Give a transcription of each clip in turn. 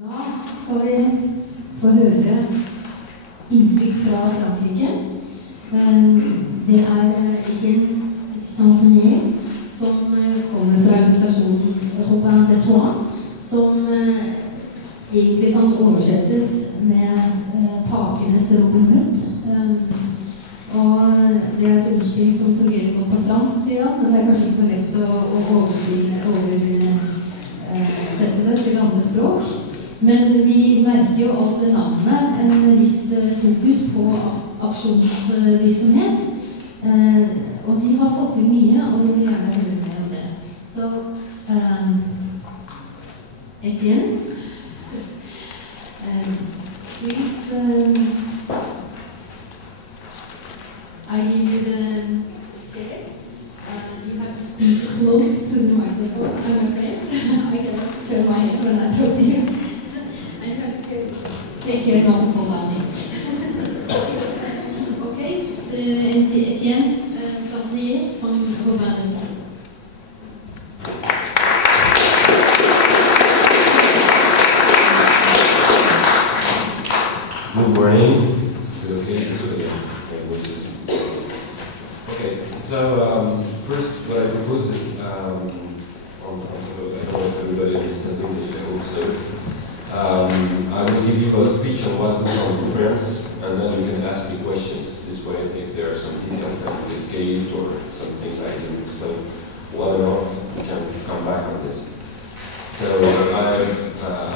Da skal vi få høre inntrykk fra Frankrike. Det Saint-Denis, som kommer fra organisasjonen Robin de Toits, som egentlig kan oversettes med takenes Robin Hood. Og det et ordspill som fungerer godt på fransk, sier han, men det kanskje ikke så lett å oversette det til andre språk. Men vi merker jo alt ved navnet en viss fokus på aksjonsvirksomhet. Og de har fått til mye, og vi vil gjerne høre mer om det. Så, Etienne, please, I give you the chair. You have to speak close to the microphone, I'm afraid. I cannot turn my head when I talk to you. And you have to take care not to fall down. Okay, Etienne, Saint-Denis from Robin de Toits. Good morning. Okay, so first what I propose is, I don't know if everybody understands English, I hope so. I will give you a speech on what goes on in France, and then you can ask me questions. This way, if there are some details that we escaped or some things I didn't explain well enough, we can come back on this. So I've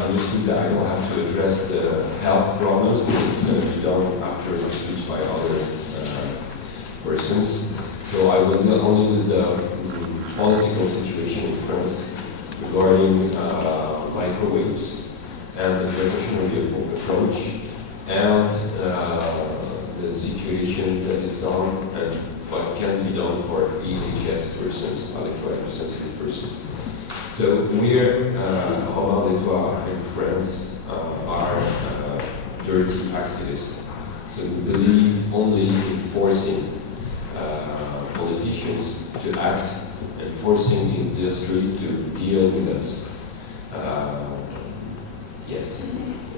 understood that I don't have to address the health problems because it's going to be done after a speech by other persons. So I will deal only with the political situation in France regarding microwaves and the precautionary approach and the situation that is done and what can be done for EHS persons, electronically sensitive persons. So we are, Robin de Toits in France, are dirty activists. So we believe only in forcing politicians to act and forcing the industry to deal with us. Yes. Is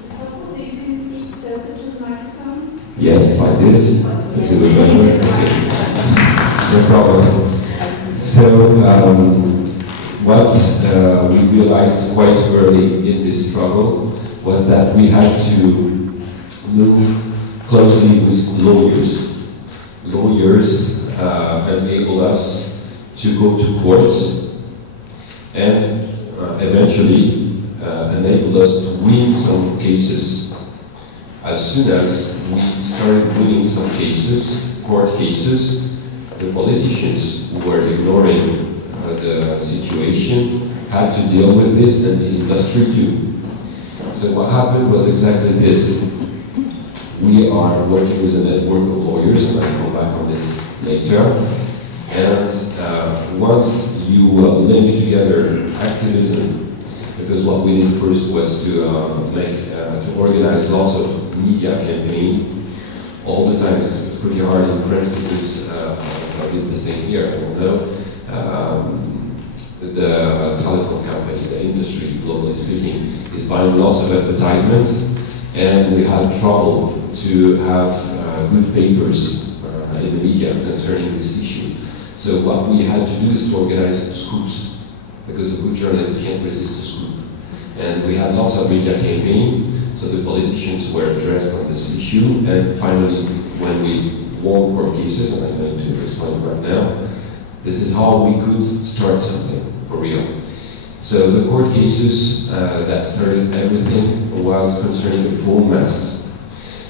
it possible that you can speak closer to the microphone? Yes, like this. It's a bit better. Okay. No problem. So, what we realized quite early in this struggle was that we had to move closely with lawyers. Lawyers enable us to go to court and eventually enable us to win some cases. As soon as we started winning some cases, court cases, the politicians who were ignoring the situation had to deal with this, and the industry too. So what happened was exactly this. We are working with a network of lawyers, and I'll come back on this later. And once you link together activism, because what we did first was to organize lots of media campaign all the time. It's pretty hard in France because it's the same here. I don't know. The telephone company, the industry, globally speaking, is buying lots of advertisements, and we had trouble to have good papers in the media concerning this issue. So what we had to do is to organize scoops, because a good journalist can't resist a scoop. And we had lots of media campaign, so the politicians were addressed on this issue, and finally, when we won court cases, and I'm going to explain right now, this is how we could start something for real. So the court cases that started everything was concerning the phone masts.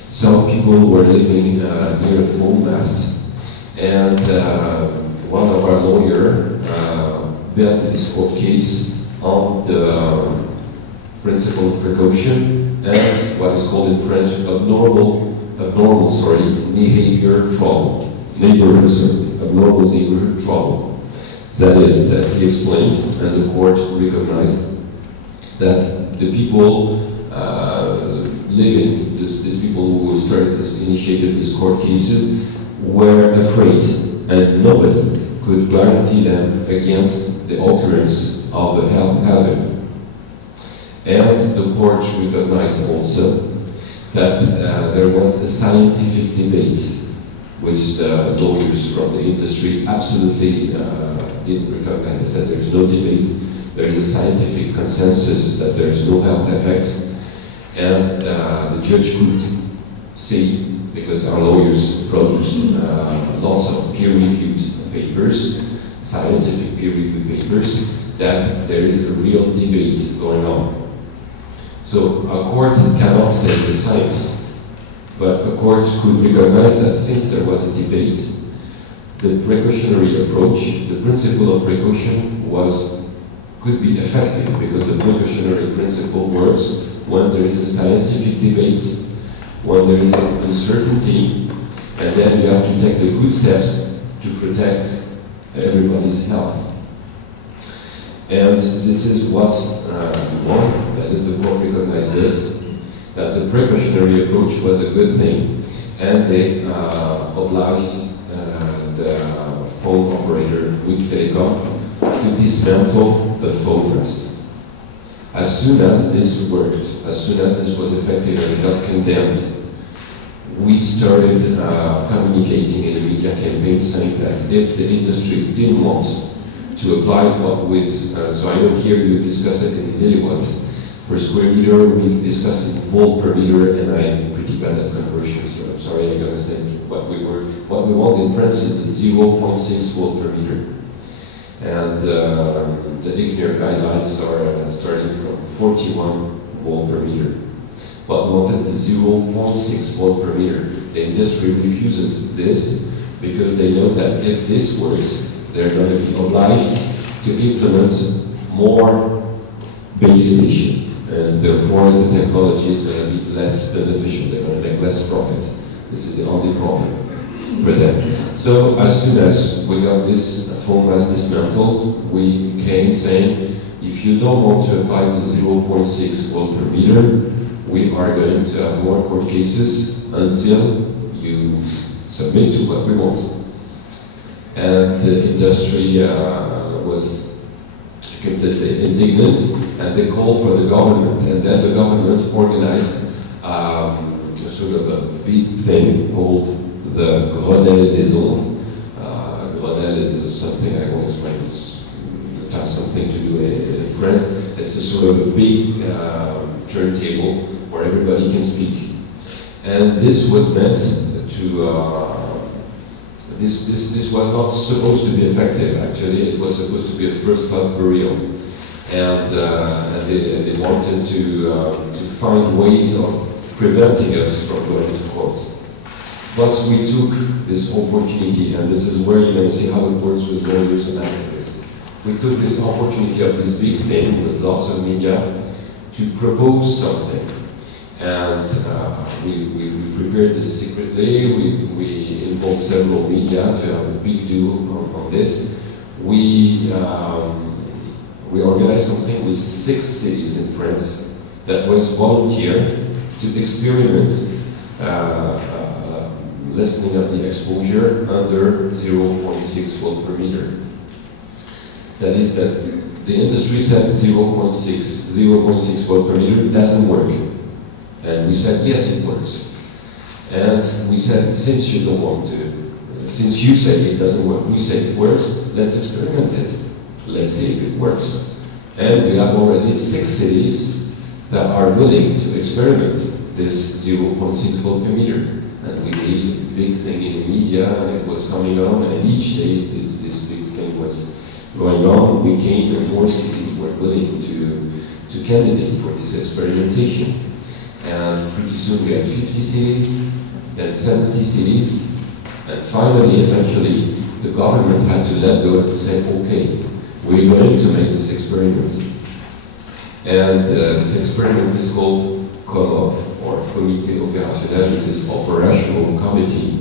Some people were living near a phone mast, and one of our lawyers built this court case on the principle of precaution and what is called in French abnormal behavior trouble. Abnormal neighborhood trouble. That is, that he explained, and the court recognized that the people living, these people who initiated this court cases, were afraid, and nobody could guarantee them against the occurrence of a health hazard. And the court recognized also that there was a scientific debate, which the lawyers from the industry absolutely didn't recognize. They said there's no debate, there is a scientific consensus that there is no health effects, and the judge could see, because our lawyers produced lots of peer-reviewed papers, scientific peer-reviewed papers, that there is a real debate going on. So a court cannot say the science, but a court could recognize that since there was a debate, the precautionary approach, the principle of precaution could be effective, because the precautionary principle works when there is a scientific debate, when there is an uncertainty, and then you have to take the good steps to protect everybody's health. And this is what we want, that is the court recognized this, that the precautionary approach was a good thing, and they obliged the phone operator, Bouygues Telecom, to dismantle the phone mast. As soon as this worked, as soon as this was effective and got condemned, we started communicating in a media campaign saying that if the industry didn't want to apply what with, so I don't hear you discuss it in milliwatts per square meter, we discuss it volt per meter, and I'm pretty bad at conversion, so I'm sorry, I'm going to say what we want in French is 0.6 volt per meter. And the ICNIR guidelines are starting from 41 volt per meter. But we wanted the 0.6 volt per meter. The industry refuses this because they know that if this works, they're going to be obliged to implement more base station. And therefore, the technology is going to be less beneficial. They're going to make less profit. This is the only problem for them. So as soon as we got this phone mast dismantled, we came saying, if you don't want to apply the 0.6 volt per meter, we are going to have more court cases until you submit to what we want. And the industry was completely indignant, and they called for the government, and then the government organized sort of a big thing called the Grenelle des Ondes. Grenelle is something I won't explain, it has something to do in France. It's a sort of a big turntable where everybody can speak. And this was meant to, this was not supposed to be effective, actually. It was supposed to be a first-class burial. And they wanted to find ways of preventing us from going to court. But we took this opportunity, and this is where you're going to see how it works with lawyers and activists. We took this opportunity of this big thing with lots of media to propose something. And we prepared this secretly. We involved several media to have a big do on this. We organized something with 6 cities in France that was volunteered to experiment lessening of the exposure under 0.6 volt per meter. That is that the industry said 0.6 volt per meter doesn't work. And we said, yes, it works. And we said, since you don't want to, since you say it doesn't work, we say it works, let's experiment it. Let's see if it works. And we have already 6 cities that are willing to experiment this 0.6 volt per meter. And we made a big thing in the media, and it was coming on, and each day this big thing was going on. We came, and more cities were willing to candidate for this experimentation. And pretty soon we had 50 cities, then 70 cities, and finally, eventually, the government had to let go and to say, okay, we're going to make this experiment. And this experiment is called COOP, or Comité Opérationnel. This is operational committee,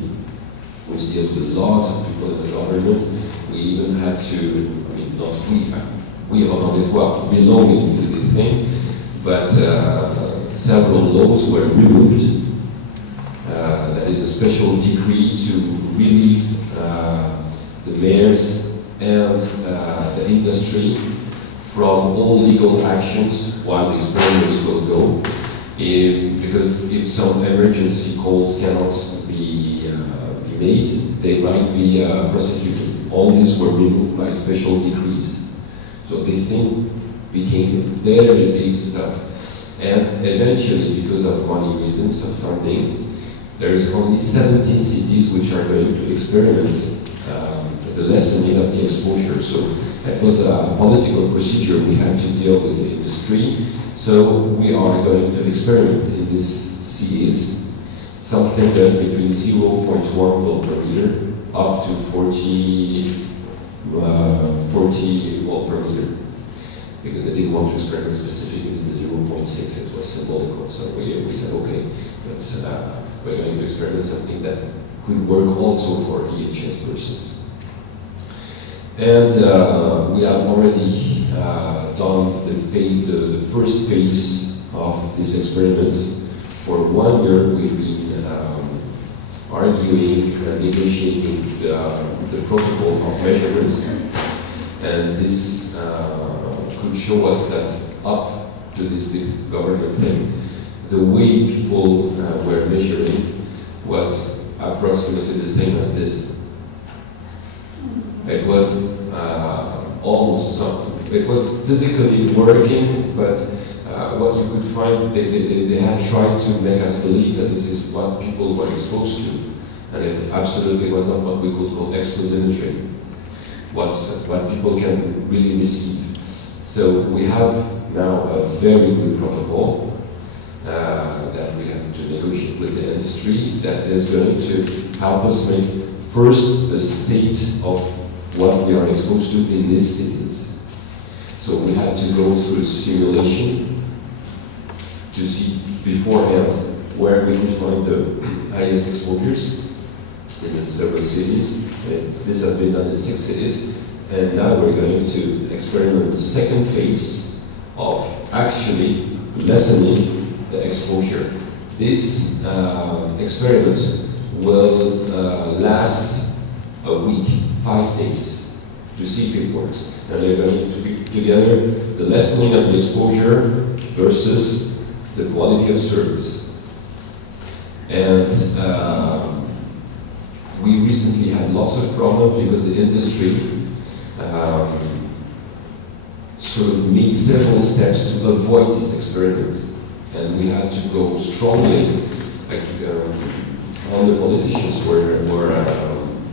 which deals with lots of people in the government. We even had to, I mean, not we belonging to this thing, but several laws were removed. That is a special decree to relieve the mayors and the industry from all legal actions while the experiments will go. Because if some emergency calls cannot be made, they might be prosecuted. All these were removed by special decrees. So this thing became very big stuff. And eventually, because of money reasons, of funding, there is only 17 cities which are going to experiment the lessening of the exposure. So that was a political procedure. We had to deal with the industry. So we are going to experiment in these cities, something that between 0.1 volt per meter up to 40 volt per meter. Because they didn't want to experiment specifically the 0.6, it was symbolical. So we said, okay, but, we're going to experiment something that could work also for EHS persons. And we have already done the first phase of this experiment. For 1 year, we've been arguing and negotiating the protocol of measurements. And this could show us that up to this big government thing, the way people were measuring was approximately the same as this. It was almost something. It was physically working, but what you could find, they had tried to make us believe that this is what people were exposed to, and it absolutely was not what we could call exposimetry, what people can really receive. So we have now a very good protocol that we have to negotiate with the industry that is going to help us make first a state of what we are exposed to in these cities. So we had to go through a simulation to see beforehand where we could find the highest exposures in the several cities. And this has been done in 6 cities. And now we're going to experiment the second phase of actually lessening the exposure. This experiment will last a week, 5 days, to see if it works. And they're going to be together the lessening of the exposure versus the quality of service. And we recently had lots of problems because the industry sort of made several steps to avoid this experiment. And we had to go strongly, like all the politicians were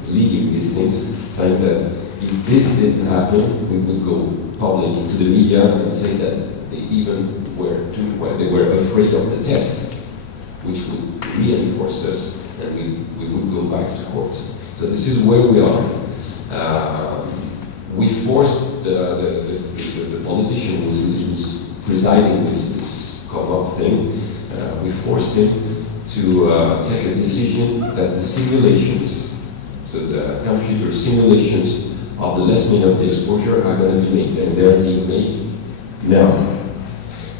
leading these things, saying that if this didn't happen, we would go public into the media and say that they even they were afraid of the test, which would reinforce us, and we would go back to court. So this is where we are. We forced the politician who was presiding this come-up thing, we forced him to take a decision that the simulations, so the computer simulations of the lessening of the exposure are going to be made, and they're being made now.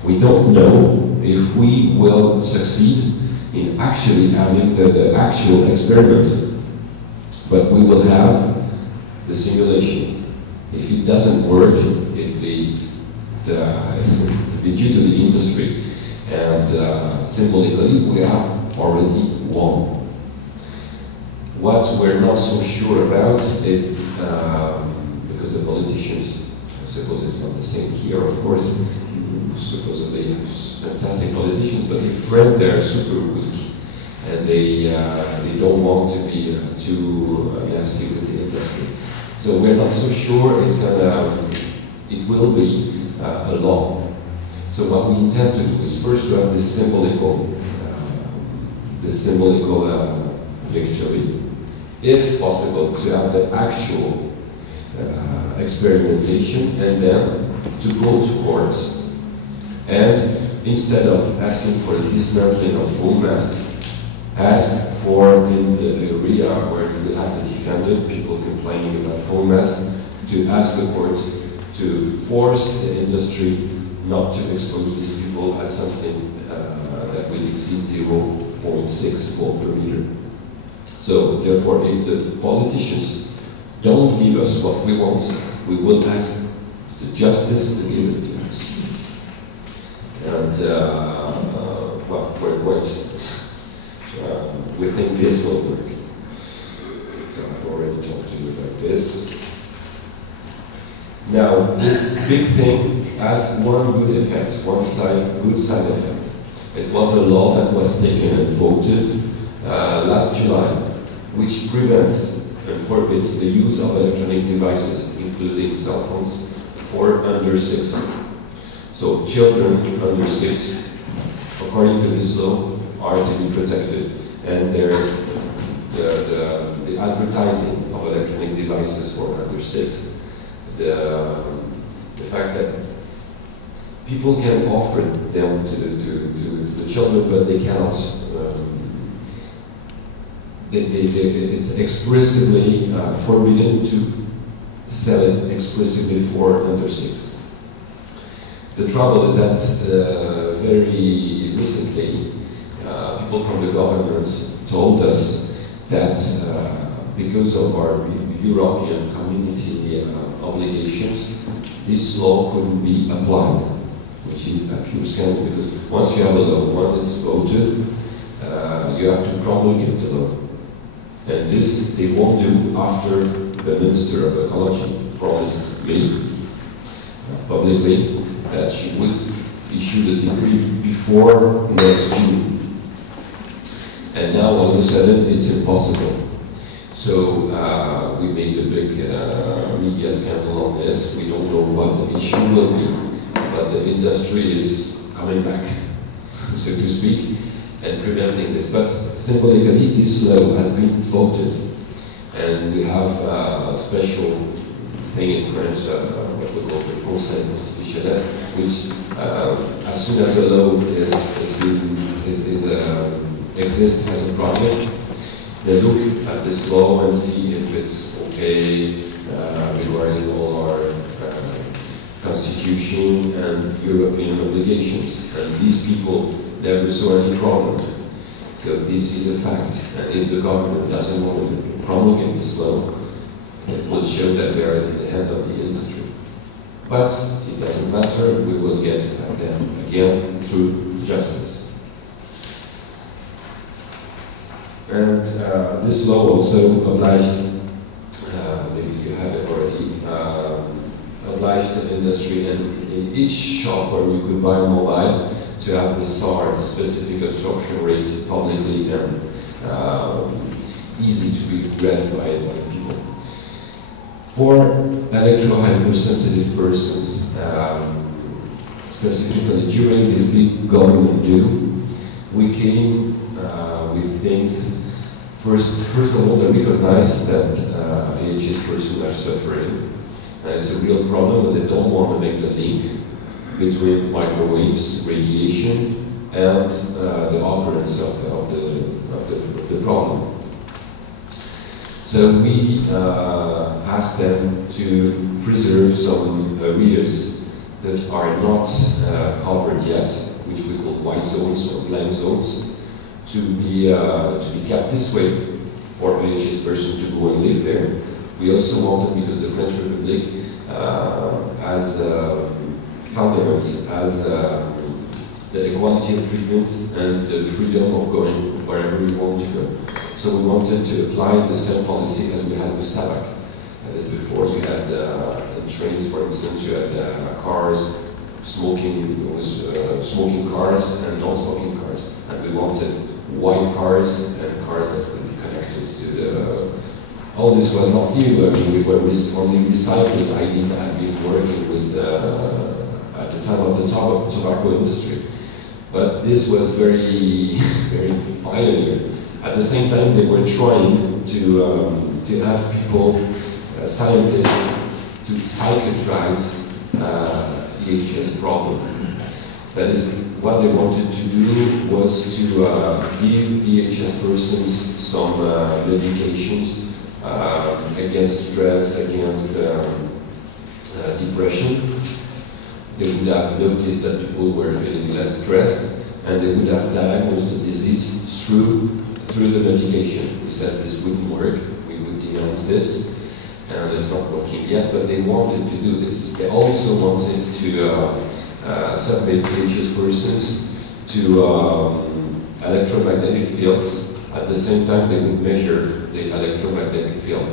We don't know if we will succeed in actually having the actual experiment, but we will have the simulation. If it doesn't work, it'll be due to the industry. And symbolically, we have already won. What we're not so sure about is, because the politicians, I suppose it's not the same here, of course, supposedly have fantastic politicians, but in France they are super weak. And they don't want to be too nasty with the industry. So we're not so sure it will be a law. So what we intend to do is first to have this symbolical victory, if possible, to have the actual experimentation, and then to go to court. And instead of asking for the dismantling of full mass, ask for, in the area where we have the defendant, people complaining about full mass, to ask the court to force the industry not to expose these people at something that will exceed 0.6 volt per meter. So therefore, if the politicians don't give us what we want, we will ask the justice to give it to us. And, well, we think this will work. So I've already talked to you about this. Now, this big thing had one good effect, good side effect. It was a law that was taken and voted last July, which prevents and forbids the use of electronic devices, including cell phones, for under 6. So children under 6, according to this law, are to be protected, and the advertising of electronic devices for under 6, the fact that people can offer them to the children, but they cannot. It's explicitly forbidden to sell it explicitly for under 6. The trouble is that very recently, people from the government told us that because of our European community obligations, this law couldn't be applied, which is a pure scandal, because once you have a law, once it's voted, you have to promulgate the law. And this they won't do after the Minister of Ecology promised me publicly that she would issue the decree before next June. And now all of a sudden it's impossible. So we made a big media scandal on this. We don't know what the issue will be, but the industry is coming back, so to speak, and preventing this. But symbolically, this law has been voted, and we have a special thing in French, what we call the Conseil constitutionnel, which as soon as the law exists as a project, they look at this law and see if it's okay regarding all our constitution and European obligations. And these people never saw any problem. So this is a fact. And if the government doesn't want to promulgate this law, it will show that they are in the hand of the industry. But it doesn't matter. We will get at them again through justice. And this law also obliged, maybe you have it already, obliged the industry in each shop where you could buy a mobile to have the SAR, the specific absorption rate, publicly and easy to be read by people. For electro-hypersensitive persons, specifically during this big government do, we came with things. First of all, they recognize that VHS persons are suffering. And it's a real problem, but they don't want to make the link between microwaves, radiation, and the occurrence of the problem. So we asked them to preserve some areas that are not covered yet, which we call white zones or blank zones, to be kept this way for VHS person to go and live there. We also wanted, because the French Republic has fundaments as the equality of treatment and the freedom of going wherever we want to go. So we wanted to apply the same policy as we had with tobacco. As before, you had in trains, for instance, you had cars, smoking cars and non-smoking cars, and we wanted white cars and cars that could be connected to the. All this was not new. I mean, we were only recycling ideas that had been working with at the time of the tobacco industry. But this was very, very pioneer. At the same time, they were trying to have people, scientists, to psychiatrize EHS problem. That is, what they wanted to do was to give EHS persons some medications against stress, against depression. They would have noticed that people were feeling less stressed, and they would have diagnosed the disease through the medication. We said this wouldn't work, we would denounce this. and it's not working yet, but they wanted to do this. They also wanted to submit PHS persons to electromagnetic fields. At the same time, they would measure the electromagnetic field.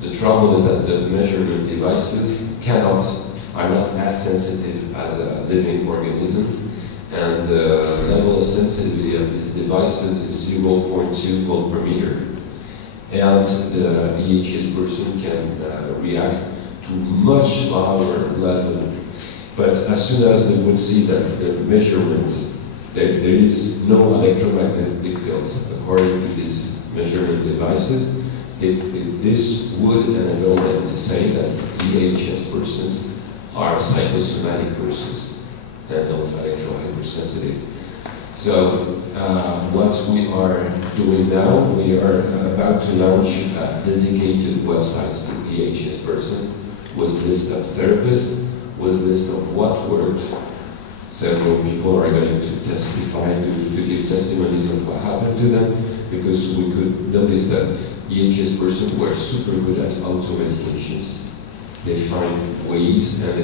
The trouble is that the measurement devices are not as sensitive as a living organism, and the level of sensitivity of these devices is 0.2 volt per meter. And the EHS person can react to much lower level. But as soon as they would see that the measurements, there is no electromagnetic fields according to these measurement devices, this would enable them to say that EHS persons are psychosomatic persons and not electro-hypersensitive. So what we are doing now, we are about to launch a dedicated website to EHS person with list of therapists, with list of what worked. Several people are going to testify, to give testimonies of what happened to them, because we could notice that EHS persons were super good at auto-medications. They find ways, and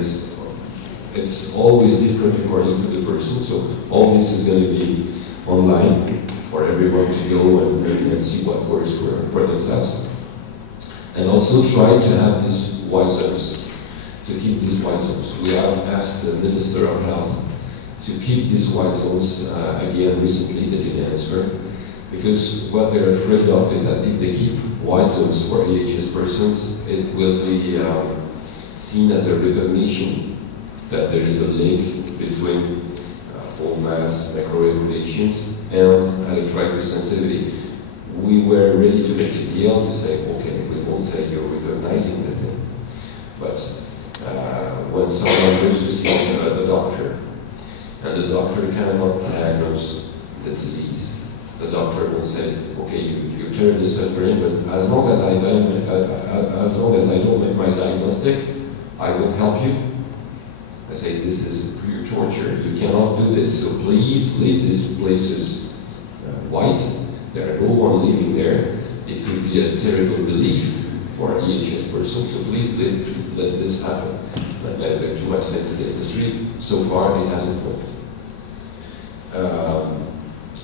it's always different according to the person. So all this is going to be online for everyone to go and see what works for themselves. And also try to have these white zones, to keep these white zones. We have asked the Minister of Health to keep these white zones. Again, recently they didn't answer, because what they're afraid of is that if they keep white zones for EHS persons, it will be seen as a recognition that there is a link between full mass macroregulations and electrohypersensitivity. We were ready to make a deal to say, okay, we won't say you're recognizing the thing, but when someone goes to see a doctor, and the doctor cannot diagnose the disease, the doctor will say, okay, you're terribly suffering, but as long as I don't make my diagnostic, I will help you. I say, this is pure torture. You cannot do this, so please leave these places white. There are no one living there. It could be a terrible relief for an EHS person, so please let this happen. But there's too much into the industry. So far, it hasn't worked.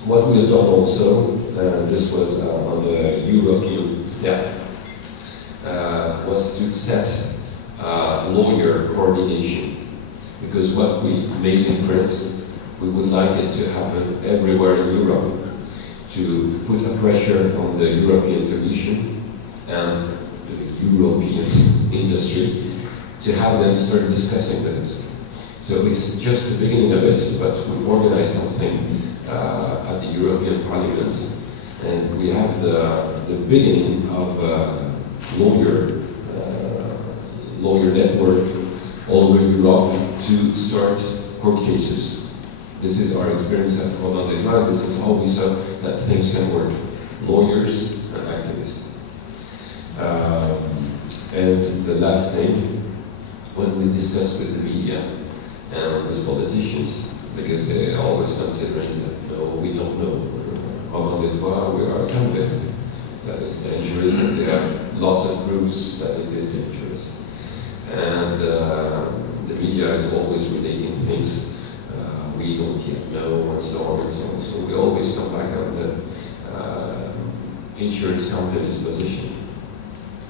What we have done also, this was on the European step, was to set lawyer coordination. Because what we made in France, we would like it to happen everywhere in Europe, to put a pressure on the European Commission and the European industry to have them start discussing this. So it's just the beginning of it, but we organized something at the European Parliament, and we have the beginning of lawyer network all over Europe to start court cases. This is our experience at Roland Desglass. This is how we saw that things can work. Lawyers and activists. And the last thing, when we discuss with the media and with politicians, because they're always considering that, no, we don't know. Roland Desglass, we are convinced that it's dangerous, and there are lots of proofs that it is dangerous. And the media is always relating things we don't yet know, and so on and so on. So we always come back on the insurance company's position.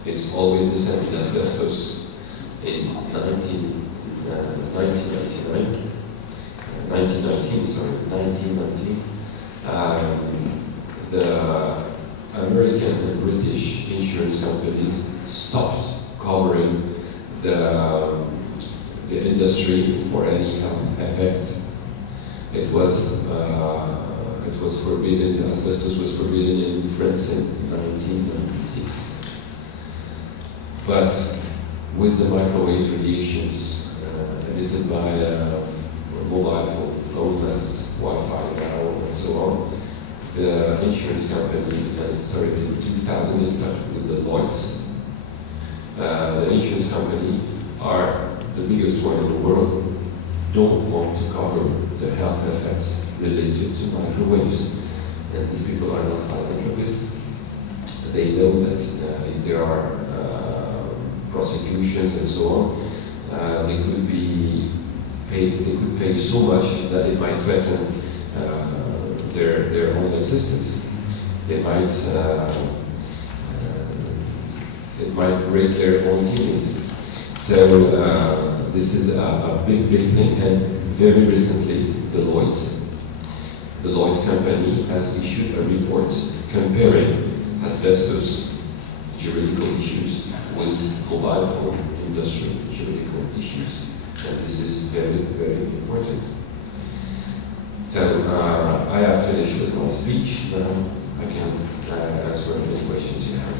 It's always the same. In asbestos in 1919, the American and British insurance companies stopped covering the industry for any health effects. It was forbidden. Asbestos was forbidden in France in 1996. But with the microwave radiations emitted by mobile phone as Wi-Fi now and so on, the insurance company, and it started in 2000. It started with the Toits. The insurance company are the biggest one in the world, don't want to cover the health effects related to microwaves. And these people are not philanthropists. They know that if there are prosecutions and so on, they could pay so much that it might threaten their own existence. They might it might break their own kidneys. So this is a big thing, and very recently Toits company has issued a report comparing asbestos juridical issues with mobile phone industry juridical issues, and this is very important. So I have finished with my speech. Now I can answer any questions you have.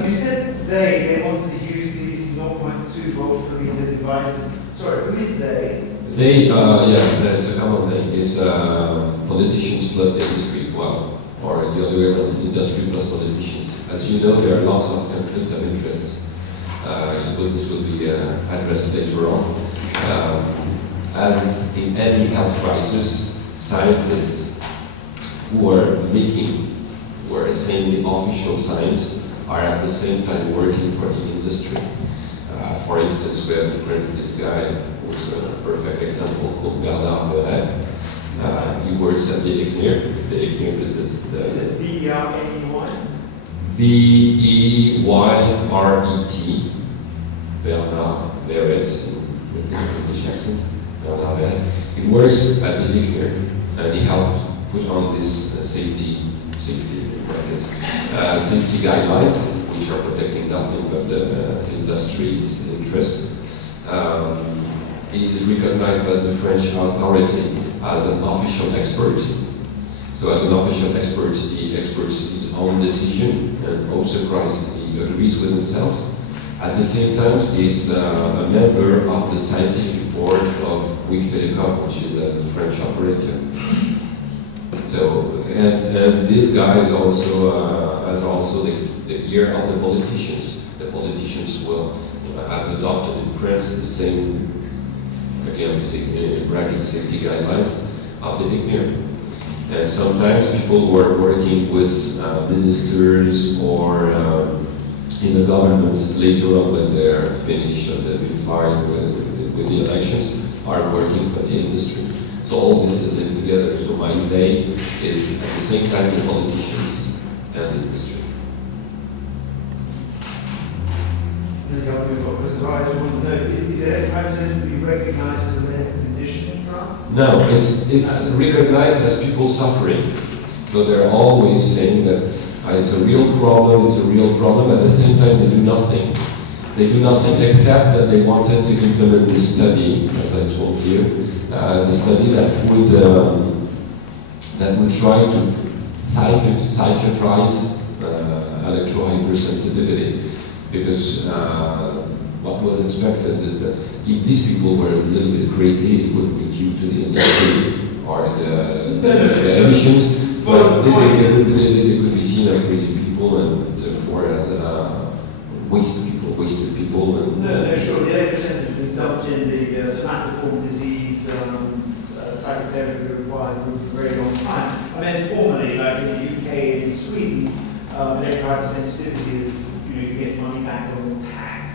You said they wanted to use these 0.2 volt per meter devices. Sorry, who is they? They, that's a common thing. It's politicians plus the industry, well, or the other way around, industry plus politicians. As you know, there are lots of conflict of interests. I suppose this will be addressed later on. As in any health crisis, scientists who are saying the official science are at the same time working for the industry. For instance, we have this guy who's a perfect example called Bernard Verret. He works at the ICNIR. The ICNIR is is it B-E-R-N-E-Y? B-E-Y-R-E-T. Bernard Verret, with the English accent. Bernard Verret. He works at the ICNIR, and he helped put on this safety guidelines, which are protecting nothing but the industry's interests. He is recognized by the French authority as an official expert. So as an official expert, he experts his own decision, and also he agrees with himself. At the same time, he is a member of the scientific board of Bouygues Telecom, which is a French operator. So, and this guy is also has also the ear of the politicians. The politicians will have adopted in France the same, again, in bracket safety guidelines of the ICNIR. And sometimes people who are working with ministers or in the government later on when they're finished and they've been fired with the elections are working for the industry. So all this is linked together. So my they is at the same time the politicians and the industry. Is electrolysis to be recognized as a medical condition in France? No, it's recognized as people suffering. So they're always saying that it's a real problem, at the same time they do nothing. They do nothing except that they wanted to implement this study, as I told you, the study that would try to psychiatrize electrohypersensitivity, because what was expected is that if these people were a little bit crazy, it would be due to the industry or the emissions, but they could be seen as crazy people and therefore as wasted people. And, no, sure. The electrosensitive dumped in the somatoform disease psychotherapy required for a very long time. I mean, formally, like in the UK and in Sweden, electrohypersensitivity is, you get money back on tax.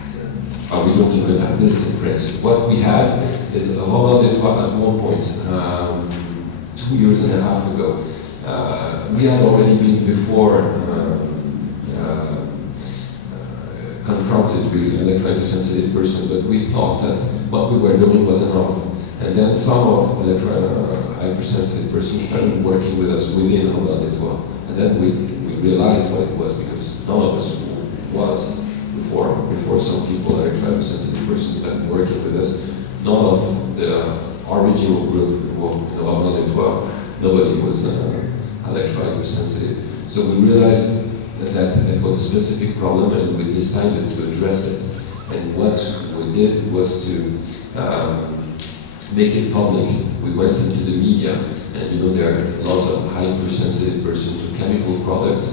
We don't even have this in France. What we have is a whole lot at one point, 2.5 years ago. We had already been before confronted with an electrohypersensitive person, but we thought that what we were doing was enough. And then some of electrohypersensitive persons started working with us within Robert Detroit. And then we realized what it was, because none of us was before some people, electrohypersensitive persons, started working with us. None of the original group in Robert Detroit, nobody was electrohypersensitive. So we realized that it was a specific problem, and we decided to address it. And what we did was to make it public. We went into the media And you know, there are lots of hypersensitive persons to chemical products,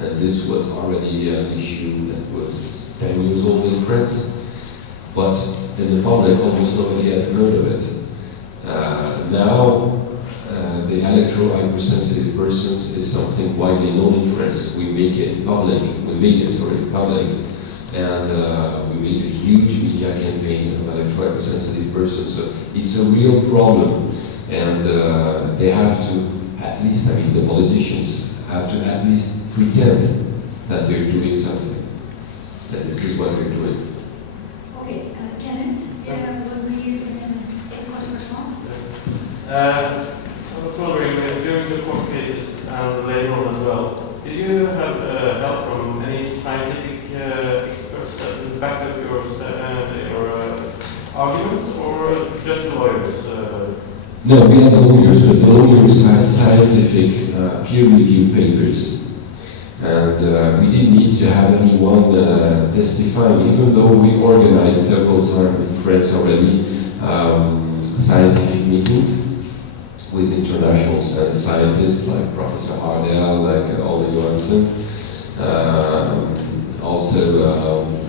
and this was already an issue that was 10 years old in France. But in the public, almost nobody had heard of it. Now, the electro-hypersensitive persons is something widely known in France. We make it public, and we made a huge media campaign of electro-hypersensitive persons. So it's a real problem, and they have to, at least, I mean, the politicians have to at least pretend that they're doing something. And this is what they're doing. Okay, Kenneth, will we take questions now? I was wondering, during the court cases and later on as well, did you have help from any scientific experts that backed up your arguments, or just the lawyers? No, we had lawyers, but the lawyers had scientific peer-reviewed papers. And we didn't need to have anyone testifying, even though we organized several times in France already scientific meetings with international scientists like Professor Hardell, like Ole Johansen,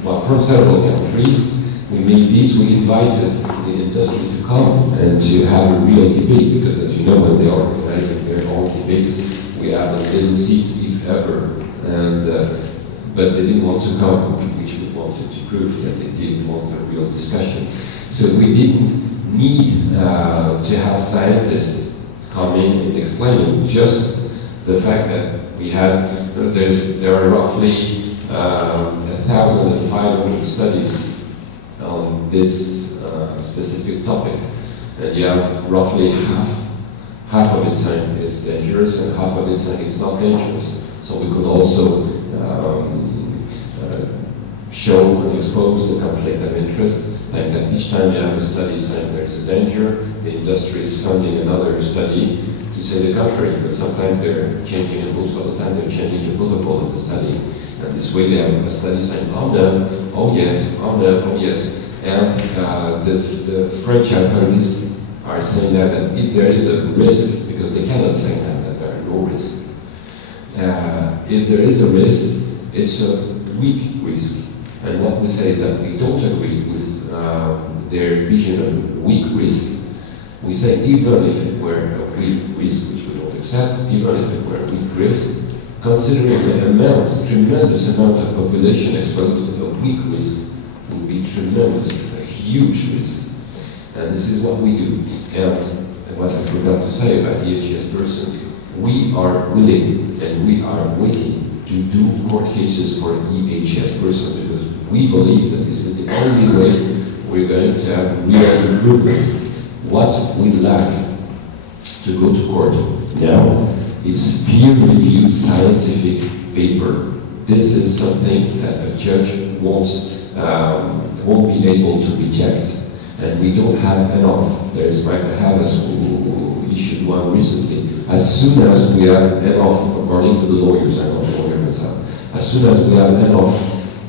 well, from several countries. We made these, we invited the industry to come and to have a real debate, because as you know, when they are organizing their own debates, we have a little seat, if ever. And but they didn't want to come, which we wanted to prove that they didn't want a real discussion. So we didn't need to have scientists coming and explaining, just the fact that we had, there are roughly 1,500 studies on this specific topic, and you have roughly half of it saying it's dangerous and half of it saying it's not dangerous. So we could also show and expose the conflict of interest, and that each time you have a study saying there is a danger, the industry is funding another study to say the contrary, but sometimes they're changing, and most of the time they're changing the protocol of the study. And this way they have a study saying, oh no, oh yes, oh no, oh yes. And the French authorities are saying that if there is a risk, because they cannot say that there are no risks. If there is a risk, it's a weak risk. And what we say is that we don't agree with their vision of weak risk. We say even if it were a weak risk, which we don't accept, even if it were a weak risk, considering the tremendous amount of population exposed to a weak risk would be tremendous, a huge risk. And this is what we do. And what I forgot to say about EHS person, we are willing and we are waiting to do court cases for EHS person, because we believe that this is the only way we're going to have real improvement. What we lack to go to court now is peer-reviewed scientific paper. This is something that a judge won't be able to reject, and we don't have enough. There is Magna Havas who issued one recently. As soon as we have enough, according to the lawyers, I'm not a lawyer myself, as soon as we have enough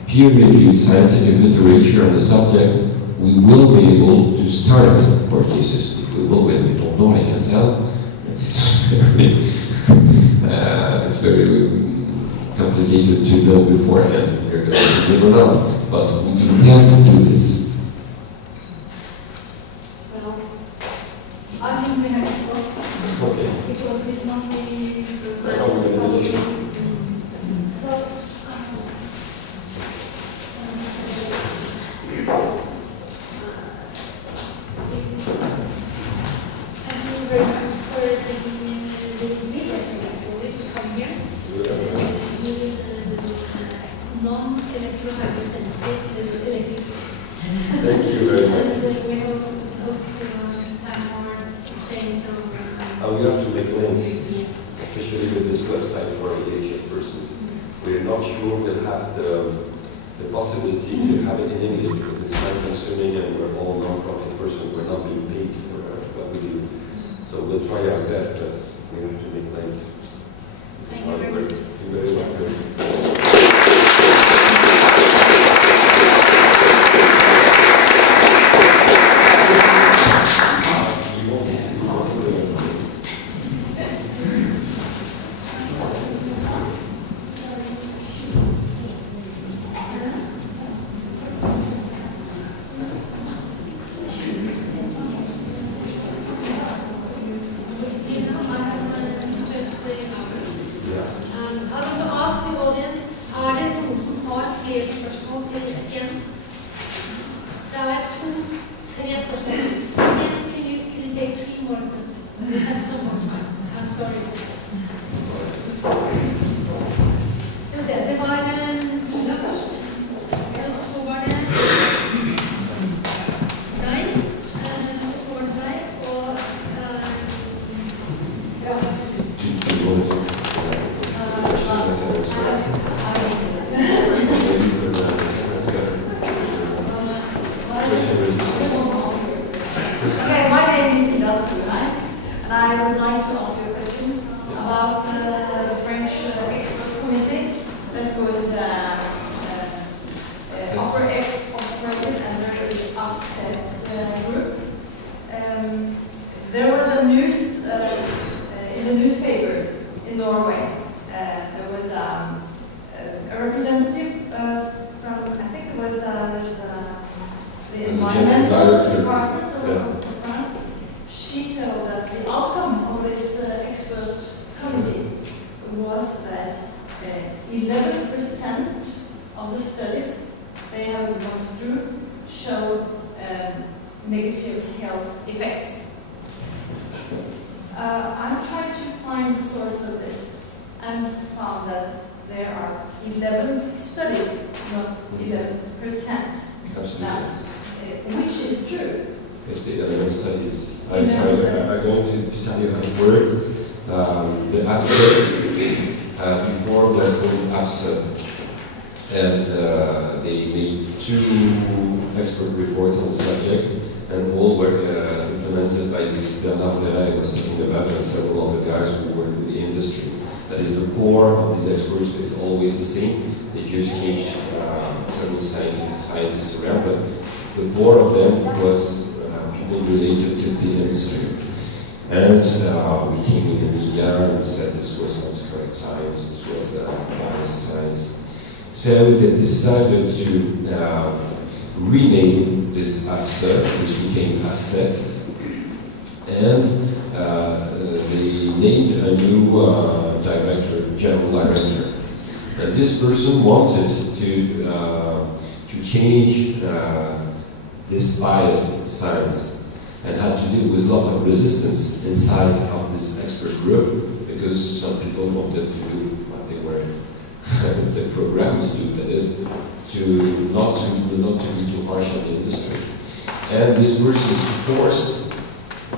peer-reviewed scientific literature on the subject, we will be able to start court cases. If we will, we don't know, I can tell. It's very complicated to know beforehand if we're going to win or not, but we intend to do this. Well, I think we have to stop. Okay. Because it must be so thank you very much for taking the leadership always to come here. With non-electro-hypersensitive electrics. Thank you very much. And we hope to have more exchange of We have to make links, especially with this website for EHS persons. We're not sure we'll have the possibility to have it in English, because it's time-consuming and we're all non-profit persons. We're not being paid for what we do. So we'll try our best, but we have to make links. Thank you very much. You're very welcome. Tre spørsmål. Can you take 3 more questions? We have some more time. I'm sorry. Skal vi se, det var Ida først. Og så var det deg. Og så var det deg. Og Okay, my name is Ida, and I would like to ask you a question about the French expert committee that was operated under the offset group. There was a news in the newspapers in Norway. There was a representative from, I think it was the environmental department of France. She told that the outcome of this expert committee was that 11% of the studies they have gone through showed negative health effects. I'm trying to find the source of this and found that there are 11 studies, not 11%. Absolutely. Now, which is true. It's the 11 studies. I'm sorry, I'm going to tell you how it worked. The AFSET before was called AFSET, and they made 2 expert reports on the subject, and all were implemented by this Bernard Verret I was talking about, and several other guys who work in the industry. That is the core of these experts is always the same. They just changed several scientists around, but the core of them was people related to the industry. And we came in the media and said this was not correct science, this was biased science. So they decided to rename this AFSET, which became AFSET, and they named a new general director. And this person wanted to change this biased science, and had to deal with a lot of resistance inside of this expert group, because some people wanted to do what they were programmed to do, that is, not to be too harsh on the industry. And this person forced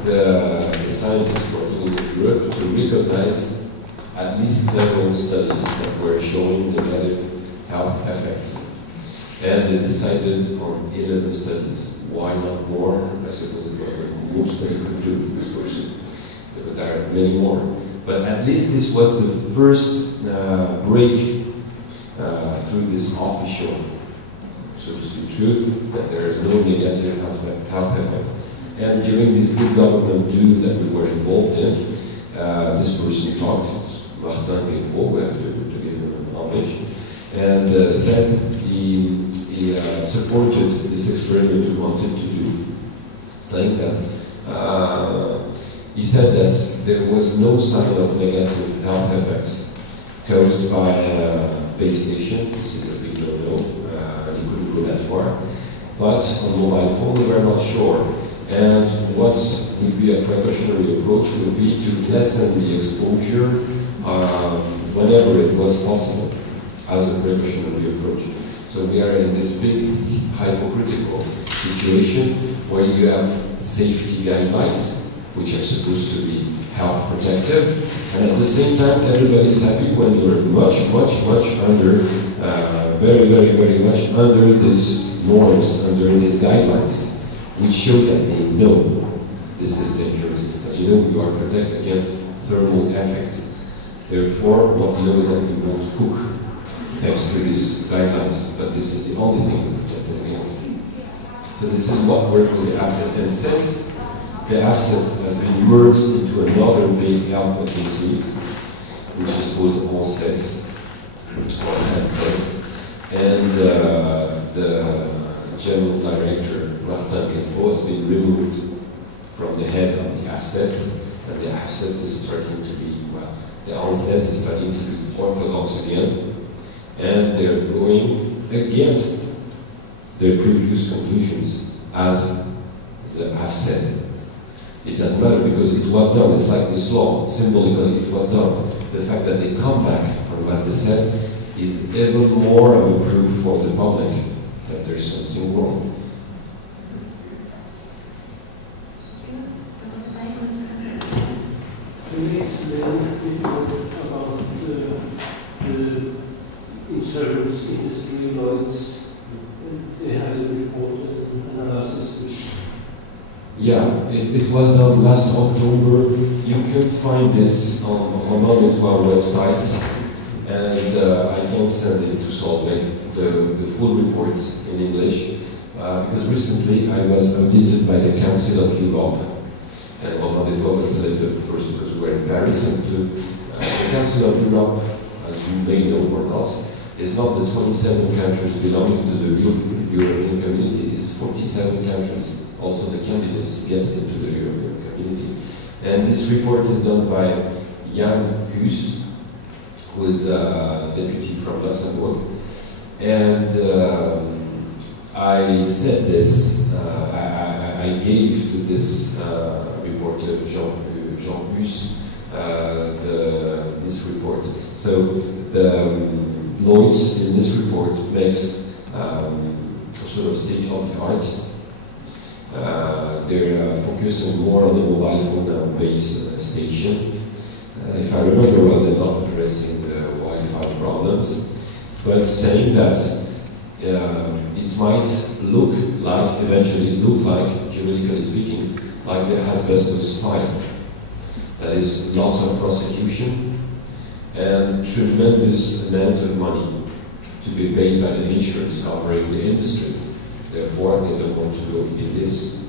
the scientists working in the group to recognize at least several studies that were showing the negative health effects. And they decided on 11 studies. Why not more? I suppose it was the most they could do with this person, because there are many more. But at least this was the first break through this official, so to speak, truth that there is no negative health effect. And during this big government do that we were involved in, this person talked, Martin Guéraud, we have to give him an homage, and said he supported this experiment we wanted to do, saying that he said that there was no sign of negative health effects caused by base station. This is a big no-no. He couldn't go that far. But on mobile phone, we were not sure. And what would be a precautionary approach would be to lessen the exposure whenever it was possible as a precautionary approach. So we are in this big hypocritical situation where you have safety guidelines, which are supposed to be health protective, and at the same time everybody is happy when you're much under, very much under these norms, under these guidelines, which show that they know this is dangerous. As you know, we are protected against thermal effects. Therefore, what we know is that we won't cook thanks to these guidelines, but this is the only thing we're protected against. So this is what worked with the AFSET, and since the AFSET has been merged into another big health agency, which is called ANSES, or ANSES, and the general director, Martin Guéraud, has been removed from the head of the AFSET, and the AFSET is starting to be, well, the ANSES is starting to be orthodox again, and they're going against their previous conclusions as the offset. It doesn't matter because it was done. It's like this law, symbolically it was done. The fact that they come back on what they said is even more of a proof for the public that there's something wrong. Please learn people about the insurance industry, Lloyds. They had a report and analysis which... Yeah, it was done last October. You can find this on our websites, and I can send it to Solveig, the full report in English, because recently I was audited by the Council of Europe. And Romain was selected first because we were in Paris, and the Council of Europe, as you may know or not, is not the 27 countries belonging to the European community, it is 47 countries, also the candidates get into the European community. And this report is done by Jan Huus, who is a deputy from Luxembourg. And I said this, I gave to this reporter, Jean Huus, this report. So the Lloyds in this report makes sort of state-of-the-art. They're focusing more on the mobile phone base station. If I remember well, they're not addressing the Wi-Fi problems, but saying that it might look like, eventually look like, juridically speaking, like the asbestos file. That is lots of prosecution and tremendous amount of money to be paid by the insurance covering the industry. Therefore, they don't want to go into this.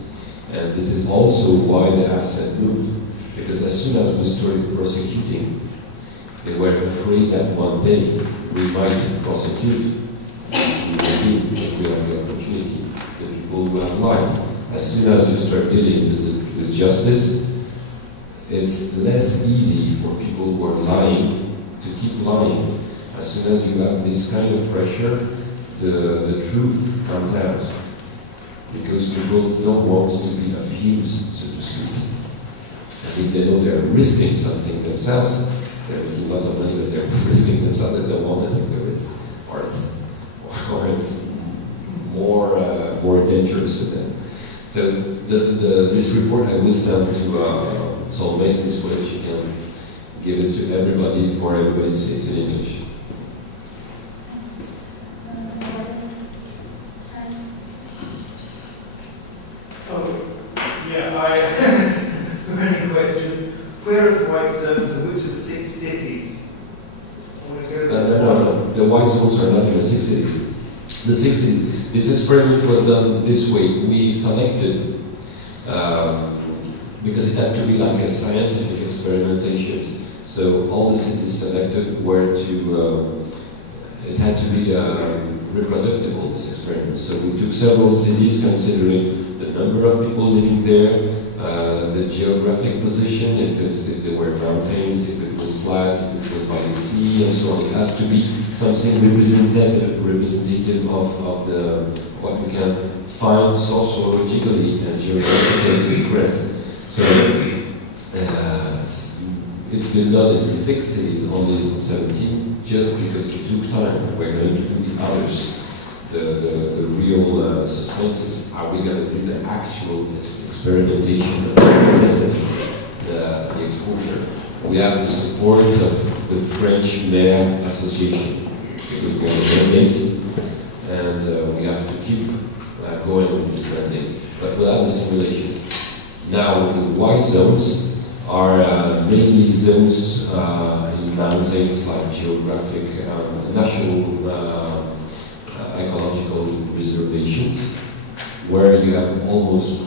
And this is also why the AFSET moved, because as soon as we started prosecuting, they were afraid that one day we might prosecute, which we will do if we have the opportunity, the people who have lied. As soon as you start dealing with justice, it's less easy for people who are lying to keep lying. As soon as you have this kind of pressure, the truth comes out. Because people don't want to be accused, so to speak. And if they know they're risking something themselves, they're making lots of money, but they're risking themselves, they don't want to take the risk. Or it's more dangerous to them. So this report I will send to Solveig this way she can give it to everybody for everybody to see it in English. Where are the white zones and which are the 6 cities? No. The white zones are not in the 6 cities. The 6 cities. This experiment was done this way. We selected, because it had to be like a scientific experimentation. So all the cities selected were to, it had to be reproducible, this experiment. So we took several cities considering the number of people living there, the geographic position, if there were mountains, if it was flat, if it was by the sea, and so on. It has to be something representative of the what we can find sociologically and geographically in France. So it's been done in 6 cities, only 17, just because it took time. We're going to do the others. The real suspenses. Are we going to do the actual experimentation of the exposure? We have the support of the French Mayor Association because we have a mandate and we have to keep going with this mandate. But we'll have the simulations. Now, the white zones are mainly zones in mountains like geographic, national ecological reservations, where you have almost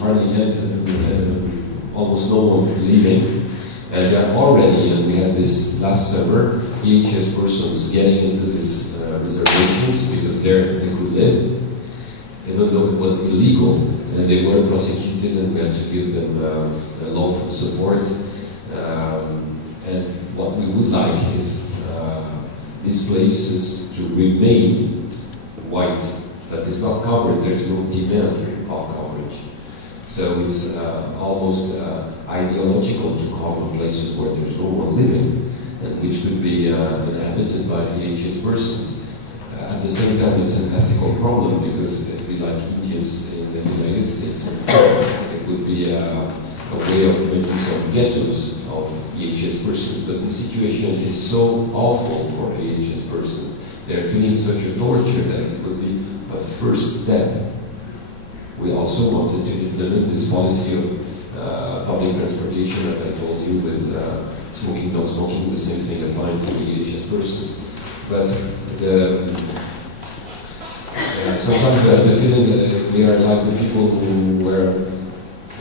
almost no one living, and they are already, and we had this last summer, EHS persons getting into these reservations because there they could live, even though it was illegal, and they were prosecuted, and we had to give them lawful support. And what we would like is these places to remain white, but it's not covered, there's no demand of coverage. So it's almost ideological to call them places where there's no one living, and which could be inhabited by EHS persons. At the same time, it's an ethical problem because it would be like Indians in the United States. It would be a way of making some ghettos of EHS persons, but the situation is so awful for EHS persons. They're feeling such a torture that it would be a first step. We also wanted to implement this policy of public transportation, as I told you, with smoking, non smoking, the same thing applying to EHS persons. But sometimes I have the feeling that we are like the people who were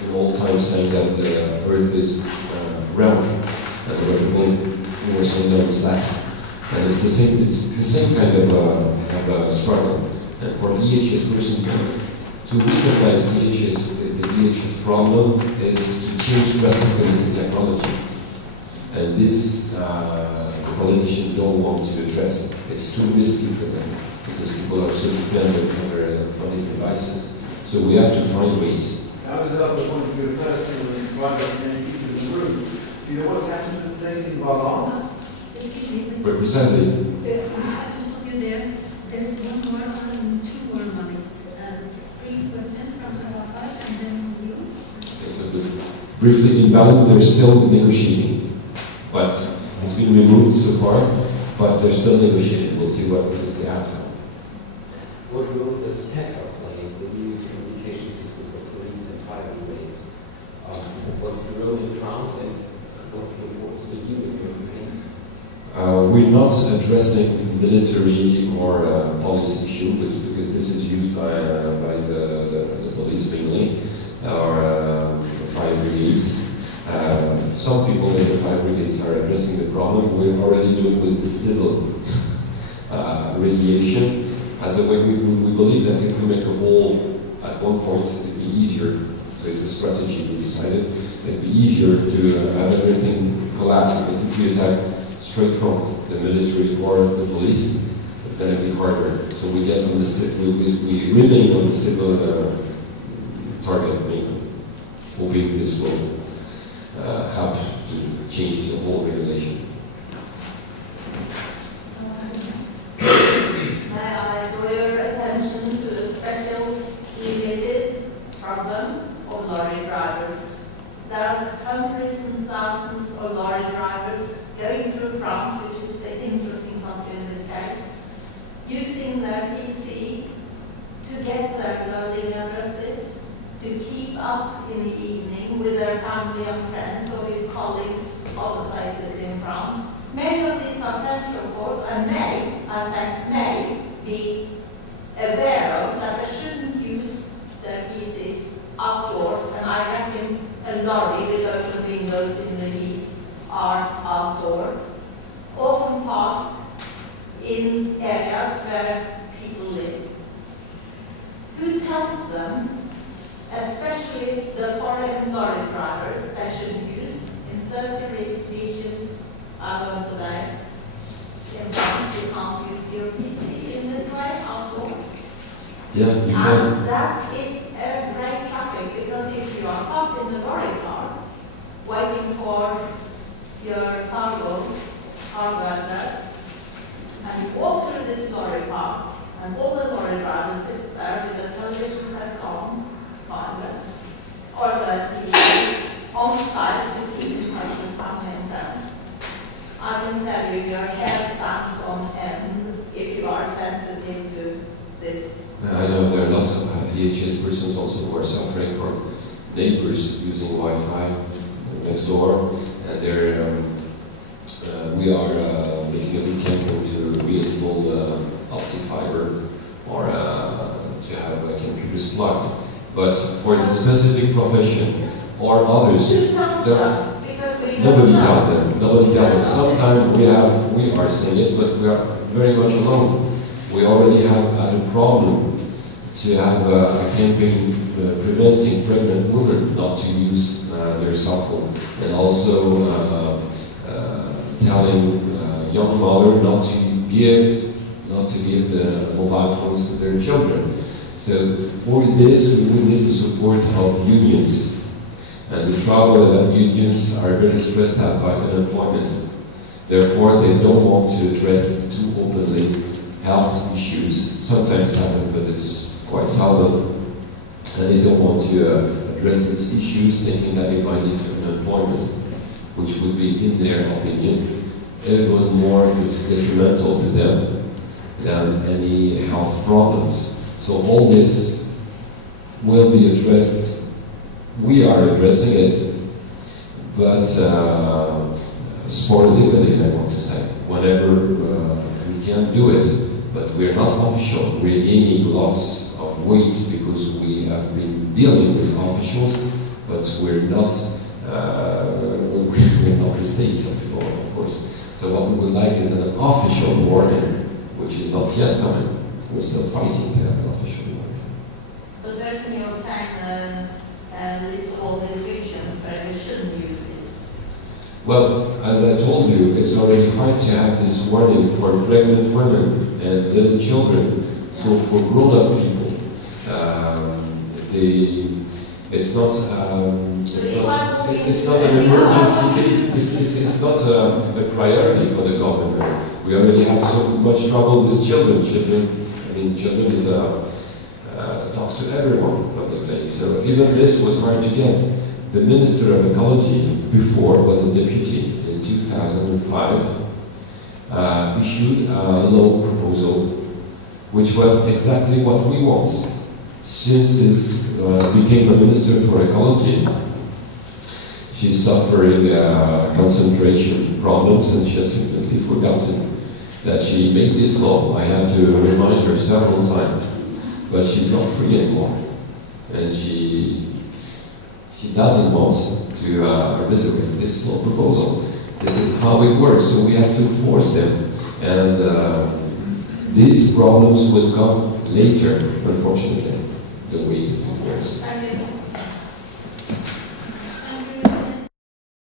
in old times saying that the Earth is round, and there were people who were saying that it's flat. And it's the same kind of struggle. And for EHS person to recognize the EHS problem is to change drastically the technology. And this the politicians don't want to address. It's too risky for them because people are so dependent on their electronic devices. So we have to find ways. I was at the point of view personally, as well as many people in the room. Do you know what's happened to the place in Valence? Excuse me. But precisely. I just stop you there. There is one more, two more on my list. Brief question from Rafa, and then you. Briefly, in balance, they're still negotiating, but it's been removed so far. But they're still negotiating. We'll see what is the outcome. What role does tech play in the new communication system for police and fire brigades? What's the role in France, and what's the importance for you in your opinion? We're not addressing military or police issue, because this is used by the police mainly, or fire brigades. Some people in the fire brigades are addressing the problem. We're already doing with the civil radiation. As a way, we believe that if we make a hole at one point, it'd be easier. So it's a strategy we decided. It'd be easier to have everything collapse. If we attack straight from the military or the police, it's going to be harder. So we get on the we remain on the civil target mainly, hoping this will help to change the whole regulation. May I draw your attention to the special related problem of lorry drivers? There are hundreds and thousands of lorry drivers going through France, which is the interesting country in this case, using their PC to get their loading addresses, to keep up in the evening with their family and friends or with colleagues other places in France. Many of these are French, of course, and may be aware of that they shouldn't use their PCs outdoor, and I reckon a lorry with open windows in the heat are outdoor, often parked in areas where people live. Who tells them, especially the foreign lorry drivers, they should use in 30 regions I learned today? In France, you can't use your PC in this way outdoor. Yeah, you can. And that is a great traffic, because if you are parked in the lorry car, waiting for your cargo address, and you walk through this lorry park, and all the lorry drivers sit there with the television sets on, or the TV on site to keep in touch with family and friends. I can tell you, your hair stands on end if you are sensitive to this. I know there are lots of EHS persons also who are suffering from neighbors using Wi-Fi next door, and we are making a big campaign to reinstall the optic fiber or to have computers plugged. But for the specific profession or others, nobody tells them. Nobody tells them. Sometimes we are saying it, but we are very much alone. We already have had a problem to have a campaign preventing pregnant women not to use their cell phone, and also telling young mothers not to give the mobile phones to their children. So for this, we will need the support of unions. And the trouble is that unions are very stressed out by unemployment. Therefore, they don't want to address too openly health issues. Sometimes happen, but it's quite seldom. And they don't want to address these issues thinking that it might lead to unemployment, which would be, in their opinion, even more detrimental to them than any health problems. So all this will be addressed. We are addressing it, but sporadically, I want to say, whenever we can do it, but we're not official. We're gaining lots of weight because we have been dealing with officials, but we're not the state of law, of course. So what we would like is an official warning, which is not yet coming. We're still fighting to have an official warning. But where can you obtain a list of all these regions where we shouldn't use it? Well, as I told you, it's already hard to have this warning for pregnant women and little children. So for grown-up people, it's not an emergency. It's not a priority for the government. We already have so much trouble with children. Children is talks to everyone publicly. So even this was hard to get. The Minister of Ecology before was a deputy in 2005, issued a law proposal, which was exactly what we want. Since she became a Minister for Ecology, she's suffering concentration problems, and she has completely forgotten that she made this law. I had to remind her several times, but she's not free anymore, and she doesn't want to resurrect this law proposal. This is how it works, so we have to force them. And these problems will come later, unfortunately, the way it works. And